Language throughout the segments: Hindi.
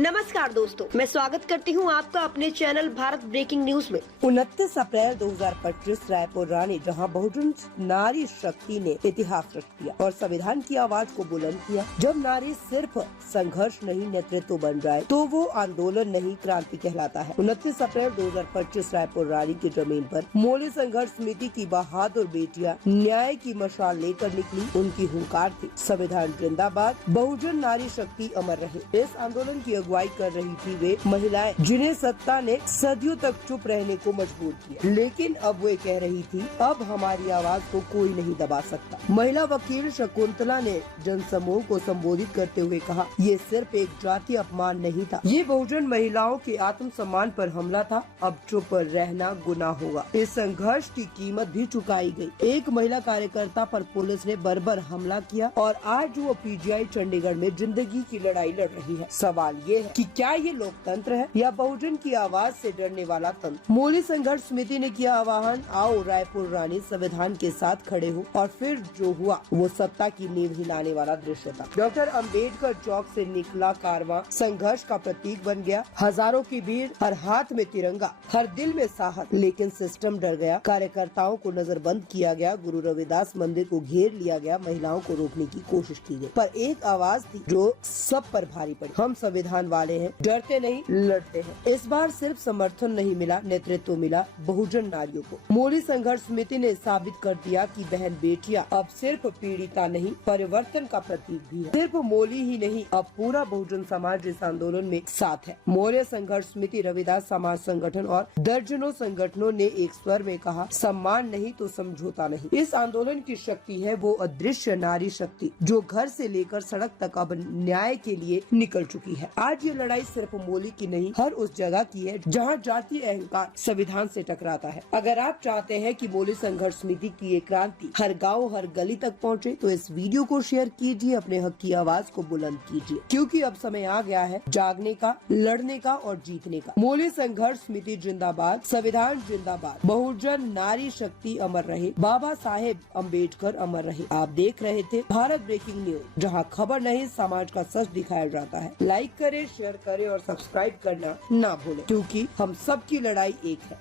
नमस्कार दोस्तों, मैं स्वागत करती हूं आपका अपने चैनल भारत ब्रेकिंग न्यूज में। 29 अप्रैल 2025 रायपुर रानी, जहां बहुजन नारी शक्ति ने इतिहास रच दिया और संविधान की आवाज को बुलंद किया। जब नारी सिर्फ संघर्ष नहीं नेतृत्व बन जाए तो वो आंदोलन नहीं क्रांति कहलाता है। 29 अप्रैल 2025 रायपुर रानी की जमीन पर मोली संघर्ष समिति की बहादुर बेटियां न्याय की मशाल लेकर निकली। उनकी हुंकार थी संविधान जिंदाबाद, बहुजन नारी शक्ति अमर रहे। इस आंदोलन की अगुवाई कर रही थी वे महिलाएं जिन्हें सत्ता ने सदियों तक चुप रहने को मजबूर किया, लेकिन अब वे कह रही थी अब हमारी आवाज को कोई नहीं दबा सकता। महिला वकील शकुंतला ने जनसमूह को संबोधित करते हुए कहा, ये सिर्फ एक जातीय अपमान नहीं था, ये बहुजन महिलाओं के आत्मसम्मान पर हमला था। अब चुप रहना गुनाह होगा। इस संघर्ष की कीमत भी चुकाई गई। एक महिला कार्यकर्ता पर पुलिस ने बर्बर हमला किया और आज वो पीजीआई चंडीगढ़ में जिंदगी की लड़ाई लड़ रही है। सवाल ये है कि क्या ये लोकतंत्र है या बहुजन की आवाज से डरने वाला तंत्र। मोली संघर्ष समिति ने किया आह्वान, आओ रायपुर रानी संविधान के साथ खड़े हो। और फिर जो हुआ वो सत्ता की नींव हिलाने वाला दृश्य था। डॉक्टर अंबेडकर चौक से निकला कारवां संघर्ष का प्रतीक बन गया। हजारों की भीड़, हर हाथ में तिरंगा, हर दिल में साहस। लेकिन सिस्टम डर गया, कार्यकर्ताओं को नजरबंद किया गया, गुरु रविदास मंदिर को घेर लिया गया, महिलाओं को रोकने की कोशिश की गई। पर एक आवाज थी जो सब पर भारी पड़ी, हम संविधान वाले हैं, डरते नहीं लड़ते हैं। इस बार सिर्फ समर्थन नहीं मिला, नेतृत्व मिला बहुजन नारियों को। मोली संघर्ष समिति ने साबित कर दिया कि बहन बेटियां अब सिर्फ पीड़िता नहीं, परिवर्तन का प्रतीक भी है। सिर्फ मोली ही नहीं, अब पूरा बहुजन समाज इस आंदोलन में साथ है। मौर्य संघर्ष समिति, रविदास समाज संगठन और दर्जनों संगठनों ने एक स्वर में कहा, सम्मान नहीं तो समझौता नहीं। इस आंदोलन की शक्ति है वो अदृश्य नारी शक्ति जो घर से लेकर सड़क तक अब न्याय के लिए निकल चुकी है। आज ये लड़ाई सिर्फ मोली की नहीं, हर उस जगह की है जहां जातीय अहंकार संविधान से टकराता है। अगर आप चाहते हैं कि मोली संघर्ष समिति की ये क्रांति हर गांव, हर गली तक पहुंचे, तो इस वीडियो को शेयर कीजिए, अपने हक की आवाज को बुलंद कीजिए, क्योंकि अब समय आ गया है जागने का, लड़ने का और जीतने का। मोली संघर्ष समिति जिंदाबाद, संविधान जिंदाबाद, बहुजन नारी शक्ति अमर रहे, बाबा साहेब अम्बेडकर अमर रहे। आप देख रहे थे भारत ब्रेकिंग न्यूज, जहाँ खबर नहीं समाज का सच दिखाया जाता है। लाइक करें, शेयर करें और सब्सक्राइब करना ना भूलें, क्योंकि हम सब की लड़ाई एक है।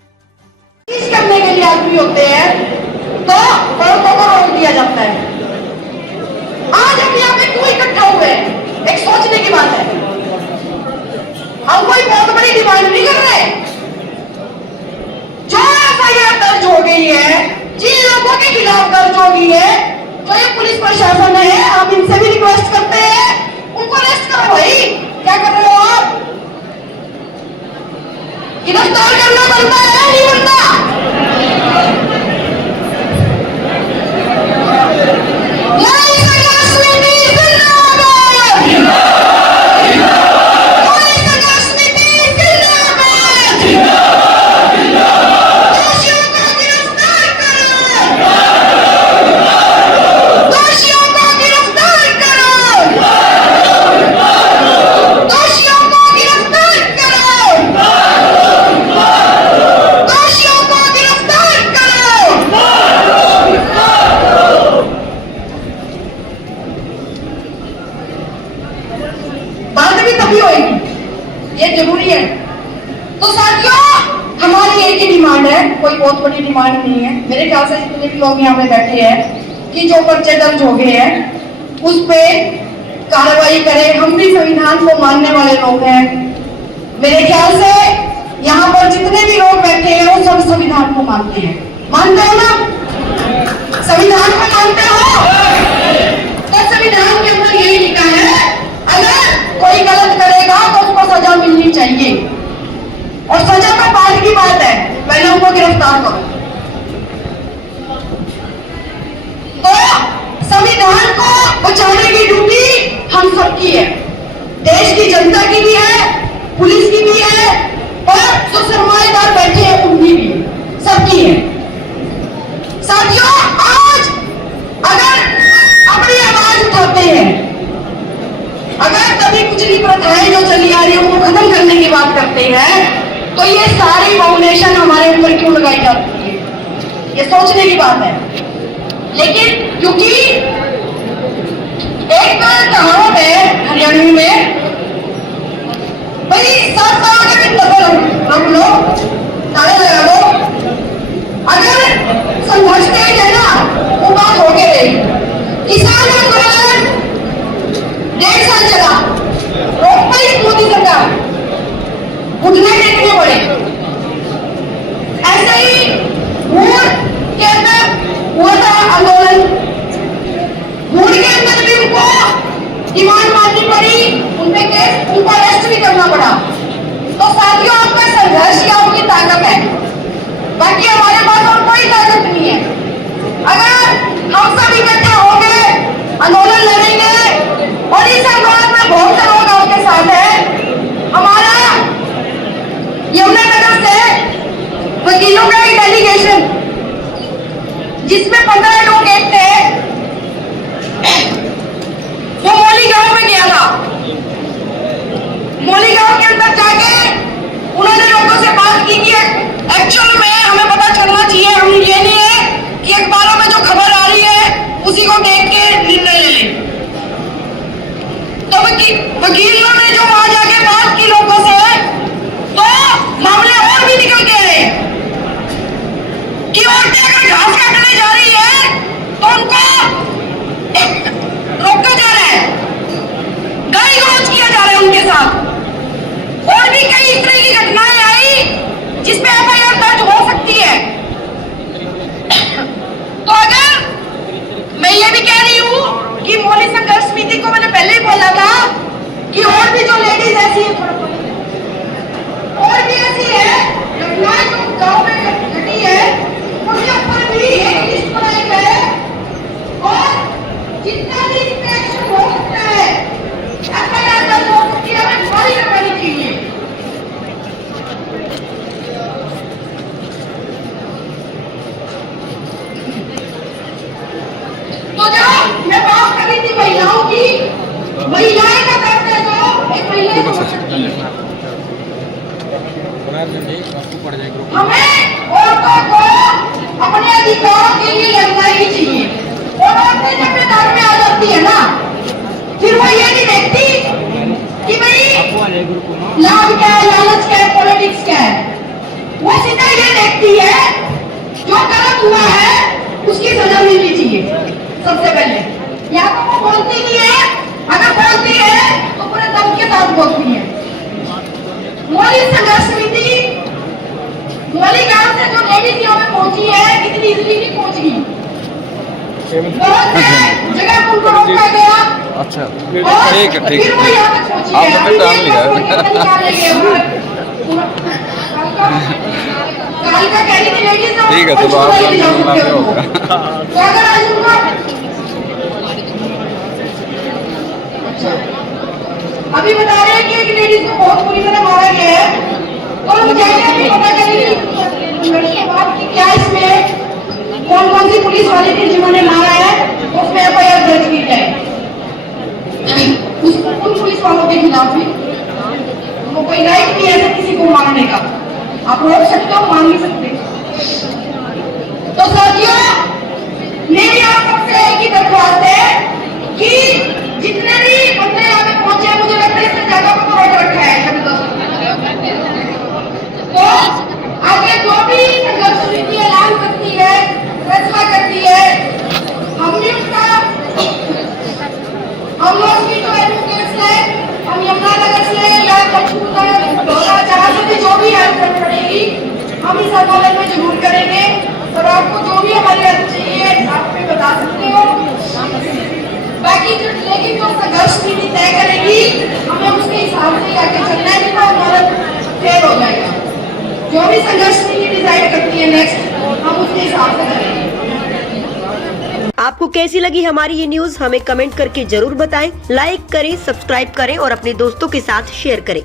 करने के लिए आदमी होते हैं तो औरतों को रोक दिया जाता है। आज हम यहाँ पे क्यों इकट्ठा हुए, एक सोचने की बात है। हम कोई बहुत बड़ी डिमांड नहीं कर रहे। जो एफआईआर दर्ज हो गई है, जिन लोगों के खिलाफ दर्ज हो गई है, जो ये पुलिस प्रशासन है, हम इनसे भी रिक्वेस्ट करते हैं उनको अरेस्ट करो। भाई क्या कर रहे हो आप? गिरफ्तार करना बनता है नहीं बनता? ये जरूरी है। तो साथियों, हमारी एक ही डिमांड है, कोई बहुत बड़ी डिमांड नहीं है। मेरे ख्याल से जितने भी लोग यहाँ पे बैठे हैं कि जो पर्चे दर्ज हो गए हैं उस पे कार्रवाई करें। हम भी संविधान को मानने वाले लोग हैं। मेरे ख्याल से यहाँ पर जितने भी लोग बैठे हैं वो सब संविधान को मानते हैं। मानते हो ना? संविधान को मानते हो? तो संविधान के अंदर यही लिखा है, अगर कोई गलत करेगा तो उसको सजा मिलनी चाहिए। और सजा तो बाद की बात है, पहले उनको गिरफ्तार करो। तो संविधान को बचाने की ड्यूटी हम सबकी है, देश की जनता की भी है, पुलिस की भी है और जो सरमाएदार बैठे हैं उनकी भी है, सबकी है। साथियों, आज अगर अपनी आवाज उठाते हैं, अगर कभी कुचली प्रथाएं जो चली आ रही है उनको खत्म करने की बात करते हैं, तो ये सारी फाउंडेशन हमारे ऊपर क्यों लगाई जाती है, ये सोचने की बात है। लेकिन क्योंकि एक कहावत है हरियाणवी में, ताकि हमारे पास और कोई ताकत नहीं है। अगर हम सब इकट्ठे होंगे, आंदोलन लड़ेंगे और इस आंदोलन में बहुत से लोग आपके साथ हैं। हमारा यमुनानगर से वकीलों का एक डेलीगेशन जिसमें 15 लोग एक थे, वो मोली गांव में गया था। मोली गांव के अंदर जाके उन्होंने लोगों से बात की कि एक्चुअल में हमें पता चलना चाहिए, हम ये नहीं है कि अखबारों में जो खबर आ रही है उसी को देख के निर्णय ले लें। तो वकीलों ने जो वहां जाके बात की लोगों से, तो मामले और भी निकल के आए कि औरतें अगर घास काटने जा रही है तो उनको रोका जा रहा है, गाली गलौज किया जा रहा है उनके साथ। और भी कई इस तरह की घटनाएं आई जिसमें एफआईआर दर्ज हो सकती है। तो अगर मैं ये भी कह रही हूँ कि मोली संघर्ष समिति को मैंने पहले ही बोला था कि और भी जो लेडीज ऐसी है, और भी ऐसी है घटनाएं जो गाँव में घटी है, उनके ऊपर भी एक लिस्ट बनाई है और जितना भी इसमें एक्शन हो सकता है, एफआईआर दर्ज हो सकती है, हमें फाड़ी करनी चाहिए। तो जब मैं बात कर रही थी महिलाओं की, महिलाएं का दर्द है, जो एक महिला को हमें औरतों को अपने अधिकारों के लिए लड़ना ही चाहिए। और औरतें जब मैदान में आ जाती है ना, फिर वो ये नहीं देखती कि भाई लाभ क्या है, लालच क्या है, पॉलिटिक्स क्या है। वो सीधा ये देखती है जो गलत हुआ है उसकी सजा मिलनी चाहिए सबसे पहले। या तो वो बोलती नहीं है, अगर बोलती है तो पूरे दम के साथ बोलती है। मोली संघर्ष समिति मोली गांव से जो लेडीज यहाँ में पहुंची है, इतनी इजीली नहीं पहुंची। बहुत जगह उनको रोका गया। अच्छा ठीक है, ठीक है। आपने टाइम लिया ठीक है, चलो आप अभी बता रहे हैं कि एक लेडीज को बहुत बुरी तरह मारा गया है। तो हम चाहते हैं कि पता करें लड़की बात की क्या इसमें कौन कौन सी पुलिस वाले थे जिन्होंने मारा है, उसमें एफआईआर दर्ज की जाए उन पुलिस वालों के खिलाफ भी। उनको कोई राइट नहीं है किसी को मारने का, आप रोक सकते हो, मान नहीं सकते। तो साथियों, मेरी आप सबसे एक ही दरख्वास्त है कि जितने भी बंदे यहाँ पे पहुंचे, मुझे लगता है इससे ज्यादा को रोक रखा है। तो आगे जो भी संघर्ष समिति ऐलान करती है, फैसला करती है, हम लोग भी जो एडवोकेट्स हैं, हम यमुनानगर से या जहाँ से भी जो भी हेल्प करनी पड़ेगी, हम इस आंदोलन में जरूर करेंगे। और आपको जो भी हमारी हेल्प चाहिए आप हमें बता सकते हो। बाकी लेकिन जो संघर्ष समिति तय करेगी, हमें उसके हिसाब से आगे चलना है, नहीं तो आंदोलन फेल हो जाएगा। जो भी संघर्ष समिति डिसाइड करती है नेक्स्ट, हम उसके हिसाब से करेंगे। आपको कैसी लगी हमारी ये न्यूज हमें कमेंट करके जरूर बताएं। लाइक करें, सब्सक्राइब करें और अपने दोस्तों के साथ शेयर करें।